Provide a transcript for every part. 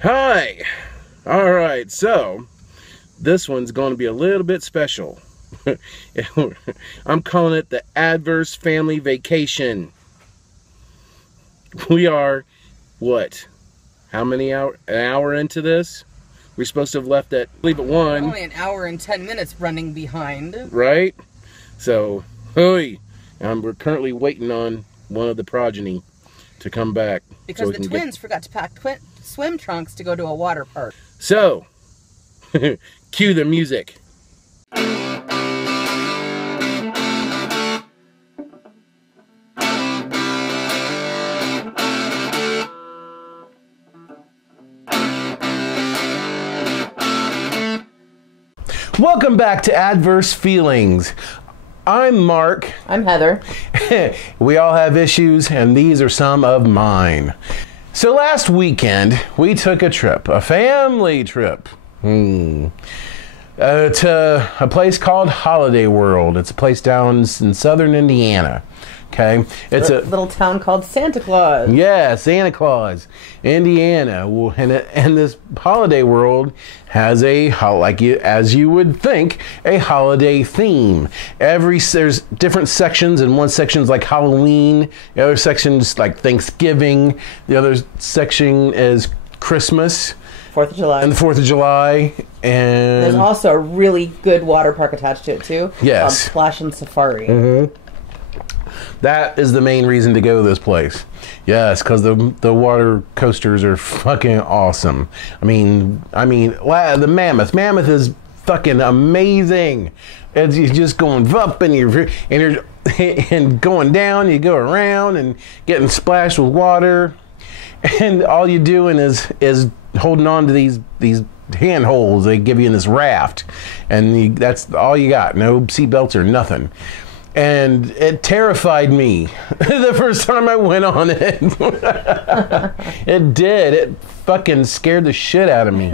Hi! Alright, so this one's going to be a little bit special. I'm calling it the Adverse Family Vacation. We are, what? How many hours? An hour into this? We're supposed to have left at, I believe, at 1. Only an hour and 10 minutes running behind. Right? So, hooey. We're currently waiting on one of the progeny to come back. Because the twins forgot to pack swim trunks to go to a water park. So, cue the music. Welcome back to Adverse Feelings. I'm Mark. I'm Heather. We all have issues, and these are some of mine. So last weekend, we took a trip, a family trip, to a place called Holliday World. It's a place down in southern Indiana. Okay, it's a little town called Santa Claus. Yeah, Santa Claus, Indiana, and this Holiday World has as you would think, a holiday theme. There's different sections, and one section's like Halloween, the other section's like Thanksgiving, the other section is Christmas, 4th of July, and the 4th of July, and there's also a really good water park attached to it too. Yes, called Splash and Safari. Mm-hmm. That is the main reason to go to this place. Yes, because the water coasters are fucking awesome. I mean, the Mammoth. Mammoth is fucking amazing. It's you're just going up and you're and going down. You go around and getting splashed with water, and all you're doing is holding on to these handholds they give you in this raft, and that's all you got. No seatbelts or nothing. And it terrified me the first time I went on it. It did. It fucking scared the shit out of me.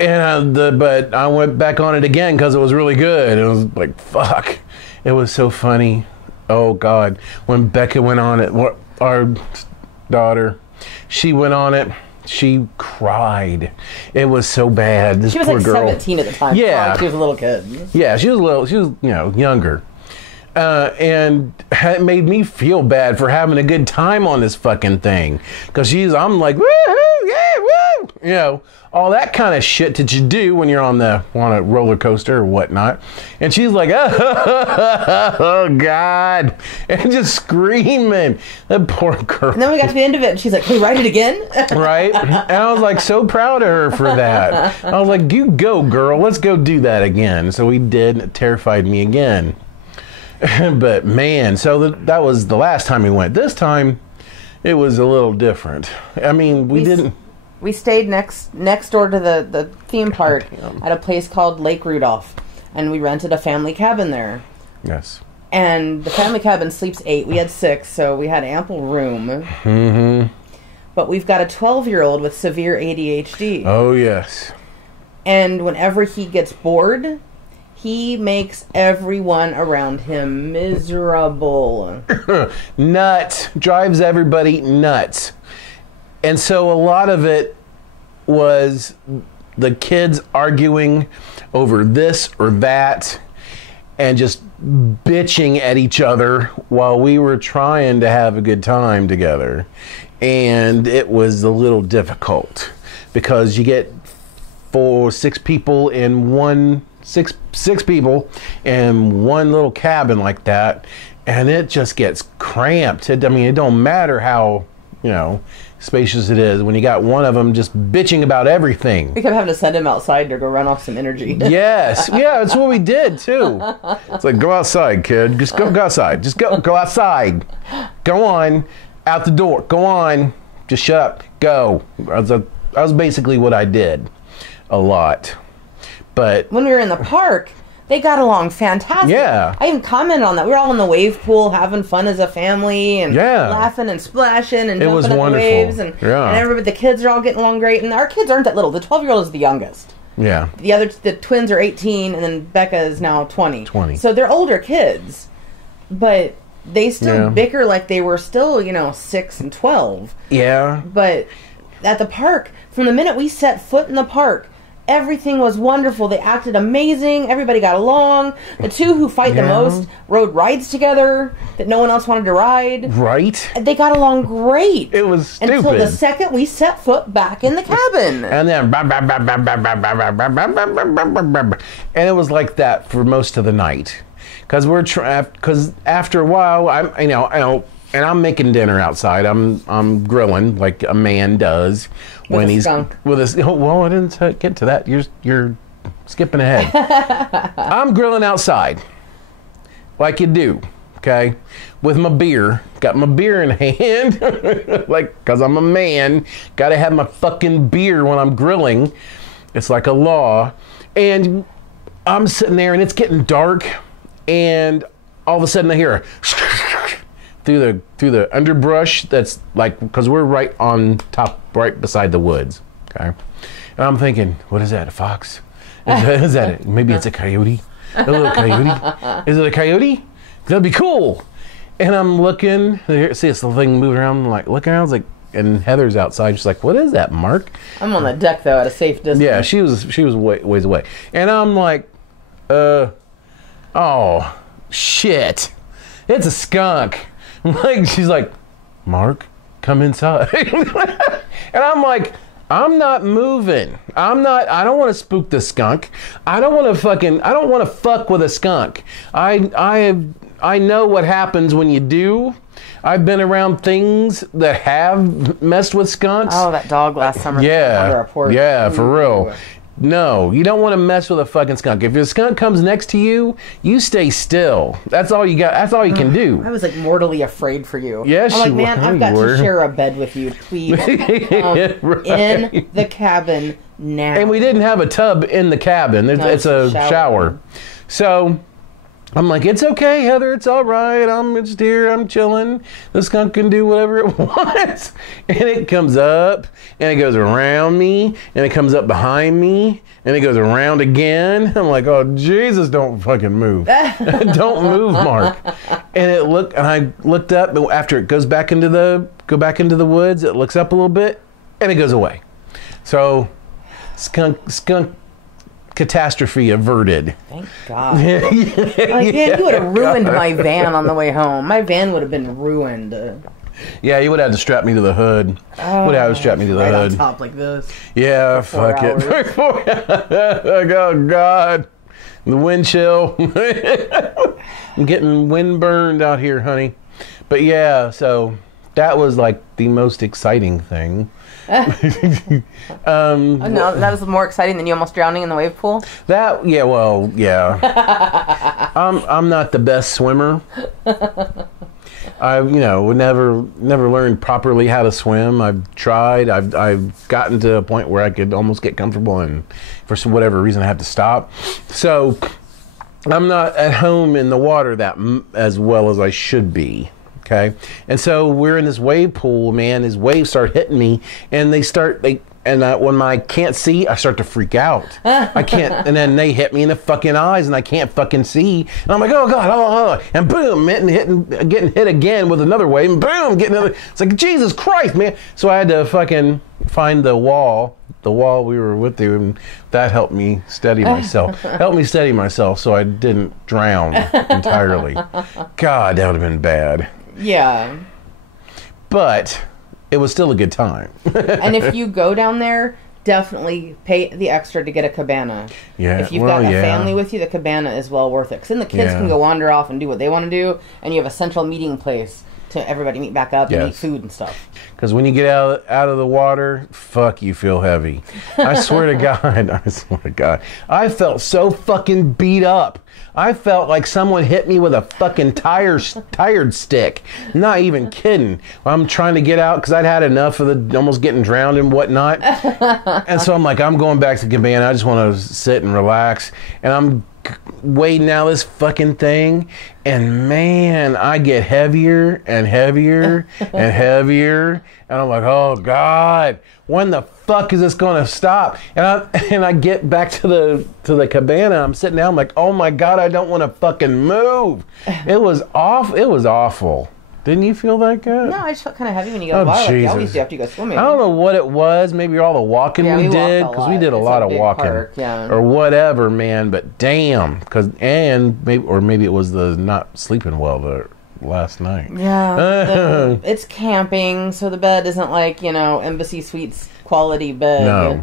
And but I went back on it again because it was really good. It was like, fuck. It was so funny. Oh, God. When Becca went on it, our daughter, she went on it. She cried. It was so bad. This she was poor like girl. 17 at the time. Yeah. She was a little kid. Yeah, she was younger. And it made me feel bad for having a good time on this fucking thing. Because I'm like, woohoo, yeah, woo! All that kind of shit that you do when you're on a roller coaster or whatnot. And she's like, oh, God. And just screaming. That poor girl. And then we got to the end of it, and she's like, can we ride it again? Right? And I was like so proud of her for that. I was like, you go, girl. Let's go do that again. So we did, and it terrified me again. But man, so that was the last time we went. This time, it was a little different. I mean, we stayed next door to the theme park at a place called Lake Rudolph, and we rented a family cabin there. Yes. And the family cabin sleeps 8. We had 6, so we had ample room. Mm-hmm. But we've got a 12-year-old with severe ADHD. Oh, yes. And whenever he gets bored, he makes everyone around him miserable. Nuts. Drives everybody nuts. And so a lot of it was the kids arguing over this or that and just bitching at each other while we were trying to have a good time together. And it was a little difficult because you get 6 people in one... Six people in one little cabin like that, and it just gets cramped. It don't matter how, spacious it is when you got one of them just bitching about everything. We kept having to send him outside to go run off some energy. Yes. Yeah, that's what we did, too. It's like, go outside, kid. Just go outside. Just go outside. Go on. Out the door. Go on. Just shut up. Go. That was basically what I did a lot. But when we were in the park, they got along fantastic. Yeah. I even commented on that. We were all in the wave pool having fun as a family and laughing and splashing and jumping at the waves. And everybody, the kids are all getting along great. And our kids aren't that little. The 12-year-old is the youngest. Yeah. The twins are 18, and then Becca is now 20. So they're older kids. But they still bicker like they were still, 6 and 12. Yeah. But at the park, from the minute we set foot in the park, everything was wonderful. They acted amazing. Everybody got along. The two who fight the most rode rides together that no one else wanted to ride. Right. They got along great. It was stupid. Until the second we set foot back in the cabin. And then... And it was like that for most of the night. Because after a while, and I'm making dinner outside. I'm grilling like a man does when he's skunk. Well, I didn't get to that. You're skipping ahead. I'm grilling outside, like you do, okay, with my beer. Got my beer in hand, like, because I'm a man. Got to have my fucking beer when I'm grilling. It's like a law. And I'm sitting there, and it's getting dark, and all of a sudden I hear a through the underbrush that's like, because we're right on top, right beside the woods, okay? And I'm thinking, what is that, a fox? Is that it? Maybe it's a coyote? A little coyote? Is it a coyote? That'd be cool. And I'm looking, see this little thing moving around, like looking around, like, and Heather's outside. She's like, what is that, Mark? I'm on the deck, though, at a safe distance. Yeah, she was ways away. And I'm like, oh, shit. It's a skunk. Like, she's like, Mark, come inside. And I'm like, I'm not moving. I don't want to spook the skunk. I don't want to fuck with a skunk. I know what happens when you do. I've been around things that have messed with skunks. Oh, that dog last summer. Yeah. Yeah, for real. No, you don't want to mess with a fucking skunk. If your skunk comes next to you, you stay still. That's all you got. That's all you can do. I was like mortally afraid for you. Yes, I'm like, man, I've got to share a bed with you. Please come in the cabin now. And we didn't have a tub in the cabin. It's a shower. So I'm like, it's okay, Heather. It's all right. I'm just here. I'm chilling. The skunk can do whatever it wants. And it comes up, and it goes around me, and it comes up behind me, and it goes around again. I'm like, oh, Jesus, don't fucking move. Don't move, Mark. And I looked up, but after it goes back into the woods, it looks up a little bit, and it goes away. So, skunk catastrophe averted. Thank God. Man, you would have ruined my van on the way home. My van would have been ruined. Yeah, you would have to strap me to the hood. Would have to strap me to the hood. On top like this. Yeah, fuck it. Oh, God. The wind chill. I'm getting wind burned out here, honey. But yeah, so that was like the most exciting thing. No, that was more exciting than you almost drowning in the wave pool? Yeah. I'm not the best swimmer. I never learned properly how to swim. I've tried. I've gotten to a point where I could almost get comfortable, and for whatever reason I have to stop. So I'm not at home in the water as well as I should be. Okay, and so we're in this wave pool, man. These waves start hitting me, and when I can't see, I start to freak out. I can't, and then they hit me in the fucking eyes, and I can't fucking see. And I'm like, oh God, oh, and boom, getting hit again with another wave, and boom, getting another. It's like, Jesus Christ, man. So I had to fucking find the wall we were with you, and that helped me steady myself. So I didn't drown entirely. God, that would have been bad. Yeah. But it was still a good time. And if you go down there, definitely pay the extra to get a cabana. Yeah. If you've got a family with you, the cabana is well worth it. Because then the kids can go wander off and do what they want to do, and you have a central meeting place to everybody meet back up and eat food and stuff. Because when you get out of the water, fuck, you feel heavy. I swear to God. I felt so fucking beat up. I felt like someone hit me with a fucking tired stick. Not even kidding. I'm trying to get out because I'd had enough of almost getting drowned and whatnot. And so I'm like, I'm going back to the cabana. I just want to sit and relax. And I'm wading out this fucking thing, and man, I get heavier and heavier and heavier, and I'm like, oh God, when the fuck is this gonna stop? And I get back to the cabana. I'm sitting down. I'm like, oh my God, I don't want to fucking move. It was awful. Didn't you feel that good? No, I just felt kind of heavy when you go water. Like you always do after you go swimming. I don't know what it was. Maybe all the walking we did, because we did a lot of walking, or whatever, man. But damn, maybe it was the not sleeping well the last night. Yeah, it's camping, so the bed isn't like Embassy Suites quality bed. No.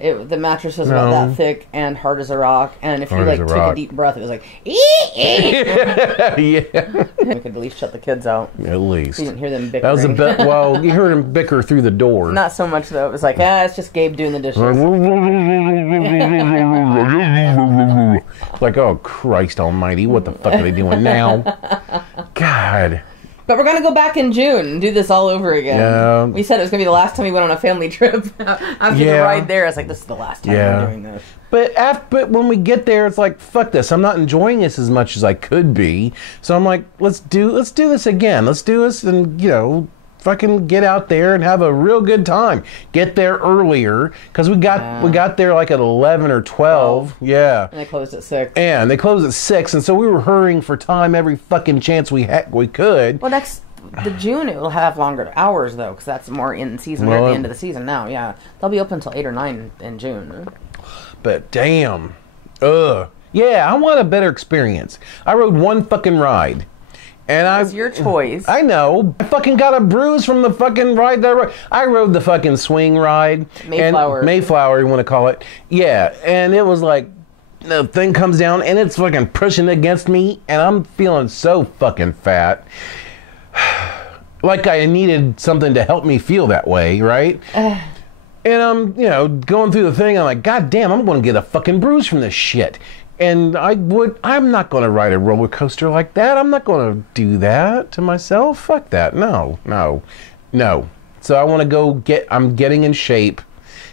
The mattress was about that thick and hard as a rock, and if you took a deep breath, it was like, yeah. We could at least shut the kids out. At least. You didn't hear them bickering. That was well, you heard them bicker through the door. Not so much, though. It was like, it's just Gabe doing the dishes. Like, oh, Christ almighty, what the fuck are they doing now? God. But we're going to go back in June and do this all over again. Yeah. We said it was going to be the last time we went on a family trip. After the ride there, I was like, this is the last time we're doing this. But when we get there, it's like, fuck this. I'm not enjoying this as much as I could be. So I'm like, let's do this again. Let's do this and, fucking get out there and have a real good time. Get there earlier, because we got there like at 11 or 12. Yeah. And they closed at 6. And they closed at 6, and so we were hurrying for time every fucking chance we could. Well, the June, it will have longer hours, though, because that's more in season. We're at the end of the season now, yeah. They'll be open until 8 or 9 in June. But damn. Ugh. Yeah, I want a better experience. I rode one fucking ride. And it was your choice. I know. I fucking got a bruise from the fucking ride that I rode. I rode the fucking swing ride. Mayflower, you want to call it. Yeah, and it was like, the thing comes down and it's fucking pushing against me, and I'm feeling so fucking fat. Like I needed something to help me feel that way, right? And I'm, going through the thing, I'm like, God damn, I'm going to get a fucking bruise from this shit. And I'm not going to ride a roller coaster like that. I'm not going to do that to myself. Fuck that. No. So I want to I'm getting in shape,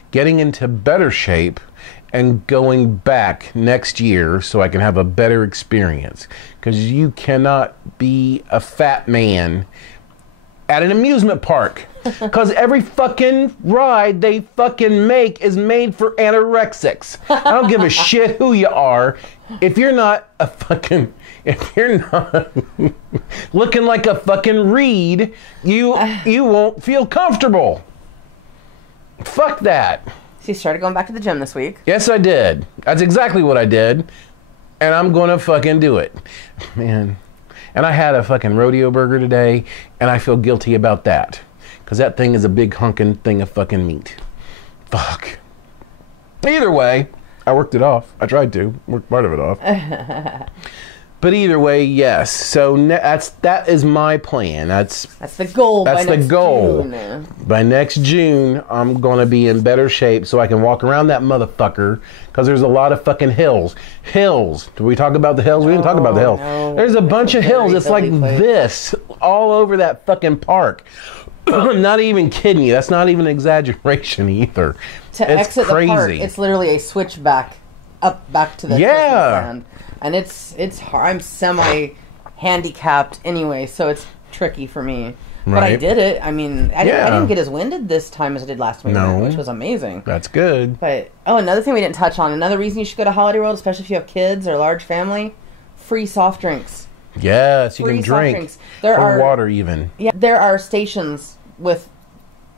getting into better shape, and going back next year so I can have a better experience. Because you cannot be a fat man at an amusement park. Because every fucking ride they fucking make is made for anorexics. I don't give a shit who you are. If you're not looking like a fucking reed, you won't feel comfortable. Fuck that. So you started going back to the gym this week? Yes, I did. That's exactly what I did. And I'm going to fucking do it. Man. And I had a fucking rodeo burger today, and I feel guilty about that. Because that thing is a big hunkin' thing of fucking meat. Fuck. Either way, I worked it off. I tried to. Worked part of it off. But either way, yes. So that is my plan. That's the goal. That's the goal. June. By next June, I'm going to be in better shape so I can walk around that motherfucker. Because there's a lot of fucking hills. Hills. Did we talk about the hills? We didn't talk about the hills. No. There's a bunch of hills. It's like this all over that fucking park. I'm not even kidding you. That's not even an exaggeration either. To exit the park, it's literally a switchback up back to the Christmas land. And it's hard. I'm semi-handicapped anyway, so it's tricky for me. Right. But I did it. I mean, I didn't get as winded this time as I did last week, which was amazing. That's good. But, another thing we didn't touch on, another reason you should go to Holliday World, especially if you have kids or a large family, free soft drinks. Yes, you can drink. Or water even. Yeah, there are stations with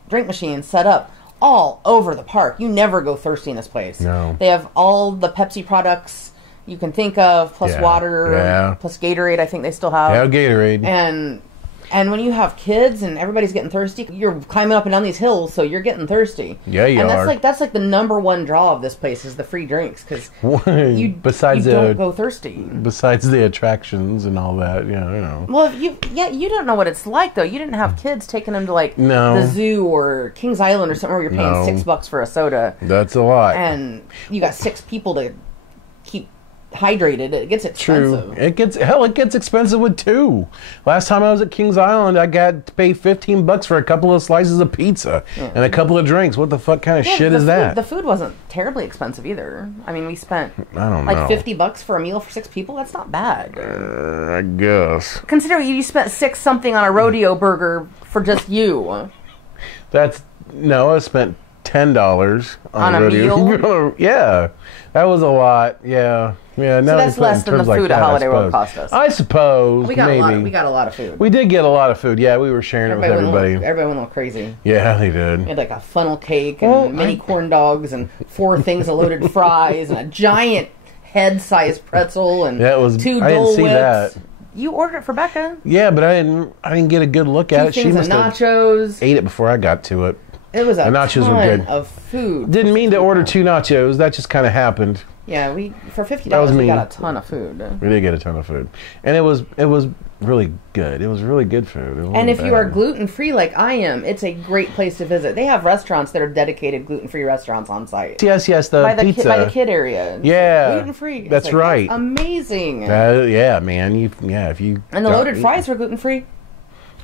drink machines set up all over the park. You never go thirsty in this place. No. They have all the Pepsi products you can think of, plus water, plus Gatorade, I think they still have. Yeah, Gatorade. And when you have kids and everybody's getting thirsty, you're climbing up and down these hills, so you're getting thirsty. Yeah, you are. And that's like the number one draw of this place is the free drinks, because you don't go thirsty. Besides the attractions and all that, yeah, Well, you don't know what it's like, though. You didn't have kids taking them to, like, the zoo or Kings Island or something where you're paying $6 for a soda. That's a lot. And you got 6 people to keep hydrated. It gets expensive. True. It gets expensive with 2. Last time I was at Kings Island, I got to pay $15 for a couple of slices of pizza and a couple of drinks. What the fuck kind of shit is that? The food wasn't terribly expensive either. I mean, we spent like $50 for a meal for 6 people. That's not bad. I guess. Consider you spent 6 something on a rodeo burger for just you. I spent $10 On a meal? Yeah, that was a lot. Yeah. Yeah, so that's less than the food at Holiday World cost us. I suppose. We got maybe. we got a lot of food. We did get a lot of food. Yeah, we were sharing it with everybody. Everybody went a little crazy. Yeah, they did. We had like a funnel cake and mini corn dogs and 4 things of loaded fries and a giant head-sized pretzel and 2 Dole Whips. I didn't see that. You ordered it for Becca. Yeah, but I didn't get a good look at it. She must have nachos. Ate it before I got to it. It was a nachos ton were good. of food. Didn't mean to order 2 nachos. That just kind of happened. Yeah, for $50 we got a ton of food. We did get a ton of food, and it was really good. It was really good food. And if you are gluten free like I am, it's a great place to visit. They have restaurants that are dedicated gluten free restaurants on site. Yes, the pizza by the kid area. Yeah, gluten free. That's right. That's amazing. Yeah, man. If you and the loaded fries were gluten free.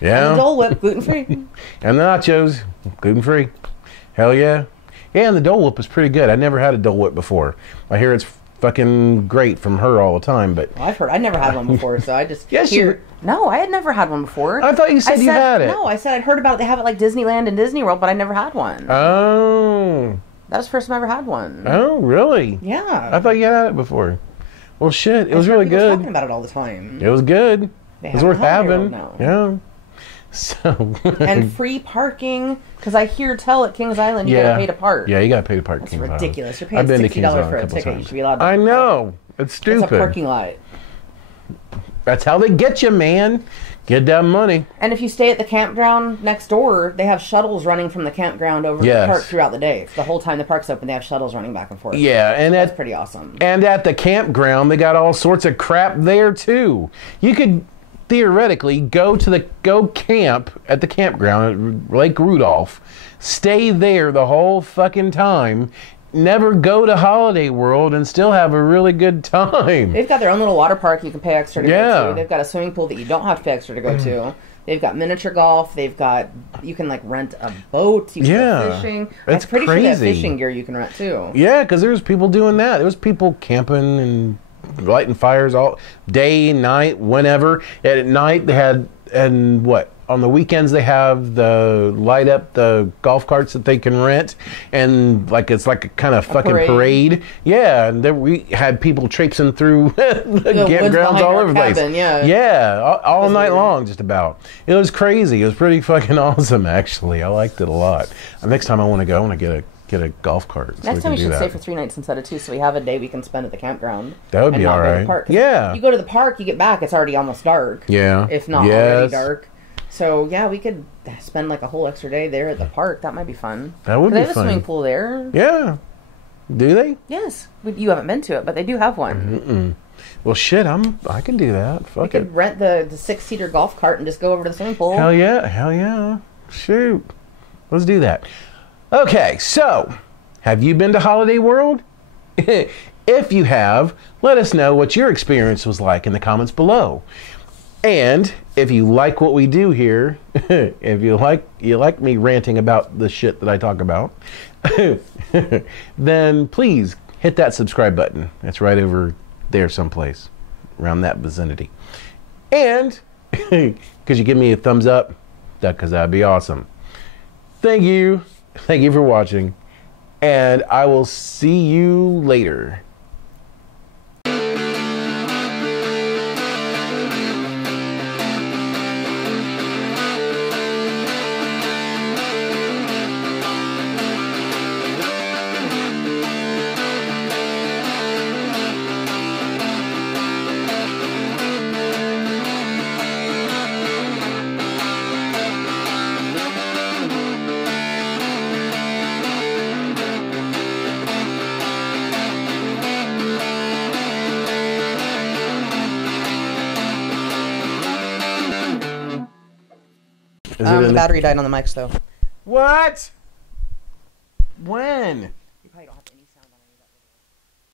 Yeah. And the Dole Whip gluten free. And the nachos gluten free. Hell yeah. Yeah, and the Dole Whip is pretty good. I never had a Dole Whip before. I hear it's fucking great from her all the time, but... Well, I've heard. I never had one before, so I just yes, No, I had never had one before. I thought you said you had it. No, I said I'd heard about it. They have it like Disneyland and Disney World, but I never had one. Oh. That was the first time I ever had one. Oh, really? Yeah. I thought you had it before. Well, shit. It was really good. Talking about it all the time. It was good. It was worth having. Now. Yeah. So and free parking, because I hear tell at Kings Island you gotta pay to park. Yeah, you gotta pay to park. That's ridiculous. You're paying $60 for a ticket. You should be allowed to. I know. It's stupid. It's a parking lot. That's how they get you, man. Get that money. And if you stay at the campground next door, they have shuttles running from the campground over to the park throughout the day. The whole time the park's open, they have shuttles running back and forth. Yeah, and that's pretty awesome. And at the campground, they got all sorts of crap there too. You could theoretically go camp at the campground at Lake Rudolph, stay there the whole fucking time, never go to Holiday World, and still have a really good time. They've got their own little water park you can pay extra to go to. They've got a swimming pool that you don't have to pay extra to go to. They've got miniature golf. You can like rent a boat. You can go fishing. That's pretty crazy. sure they have fishing gear you can rent too. Yeah, because there's people doing that. There was people camping and lighting fires all day, night, whenever. And at night they had, on the weekends they have the light up the golf carts that they can rent, and it's like a kind of fucking parade. Yeah, and then we had people traipsing through the campgrounds all over the place. Yeah, all night long, just about. It was crazy. It was pretty fucking awesome, actually. I liked it a lot. Next time I want to go, I want to get a golf cart. Next time we should stay for 3 nights instead of 2, so we have a day we can spend at the campground. That would be all right. Yeah. You go to the park, you get back, it's already almost dark. Yeah. If not already dark. So, yeah, we could spend like a whole extra day there at the park. That might be fun. That would be fun. They have a swimming pool there. Yeah. Do they? Yes. You haven't been to it, but they do have one. Mm-mm. Well, shit, I can do that. Fuck it. We could rent the 6-seater golf cart and just go over to the swimming pool. Hell yeah. Shoot. Let's do that. Okay, so, have you been to Holiday World? If you have, let us know what your experience was like in the comments below. And if you like what we do here, if you like me ranting about the shit that I talk about, then please hit that subscribe button. It's right over there someplace, around that vicinity. And because you give me a thumbs up, because that'd be awesome. Thank you for watching, and I will see you later. The battery died on the mics, though. What? When? You probably don't have to